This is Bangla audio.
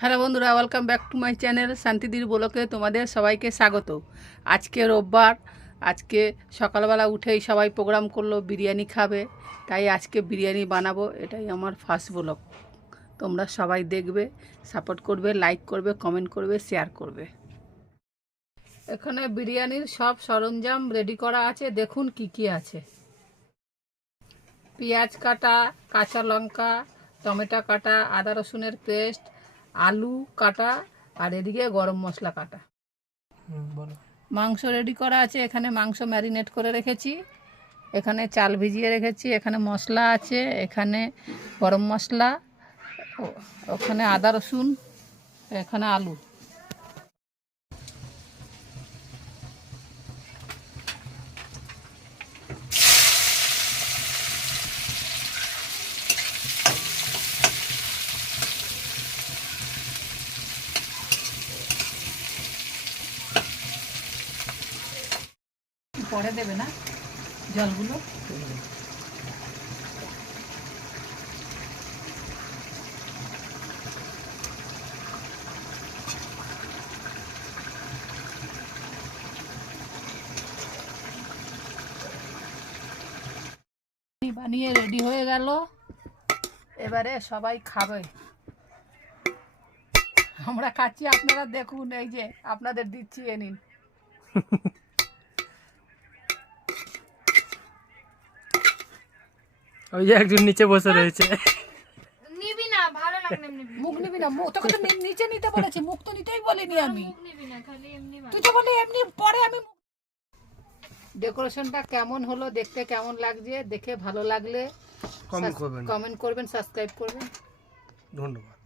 হ্যালো বন্ধুরা, welcome back to my channel শান্তিদির ব্লগে তোমাদের সবাইকে স্বাগত। আজকে রোববার, আজকে সকালবেলা উঠেই সবাই প্রোগ্রাম করলো বিরিয়ানি খাবে, তাই আজকে বিরিয়ানি বানাবো। এটাই আমার ফার্স্ট ব্লগ। তোমরা সবাই দেখবে, সাপোর্ট করবে, লাইক করবে, কমেন্ট করবে, শেয়ার করবে। এখানে বিরিয়ানির সব সরঞ্জাম রেডি করা আছে, দেখুন কি কি আছে। পেঁয়াজ কাটা, কাঁচা লঙ্কা, টমেটো কাটা, আদা রসুনের পেস্ট, আলু কাটা, আর এদিকে গরম মশলা কাটা। মাংস রেডি করা আছে, এখানে মাংস ম্যারিনেট করে রেখেছি, এখানে চাল ভিজিয়ে রেখেছি, এখানে মশলা আছে, এখানে গরম মশলা, ওখানে আদা রসুন, এখানে আলু। পরে দেবে না জলগুলো। বানিয়ে রেডি হয়ে গেল, এবারে সবাই খাবে। আমরা খাচ্ছি, আপনারা দেখুন, এই যে আপনাদের দিচ্ছি, এ নিন। ওই যে একজন নিচে বসে রয়েছে। নিবি না, ভালো লাগে না এমনি। মুখ নিবি না, মুখ তোকে তো নিচে নিতে বলেছি, মুখ তো নিতেই বলিনি আমি। মুখ নিবি না, খালি এমনি তুই তো বলি এমনি, পরে আমি। ডেকোরেশনটা কেমন হলো, দেখতে কেমন লাগছে, দেখে ভালো লাগলে কমেন্ট করবেন, কমেন্ট করবেন, সাবস্ক্রাইব করবেন। ধন্যবাদ।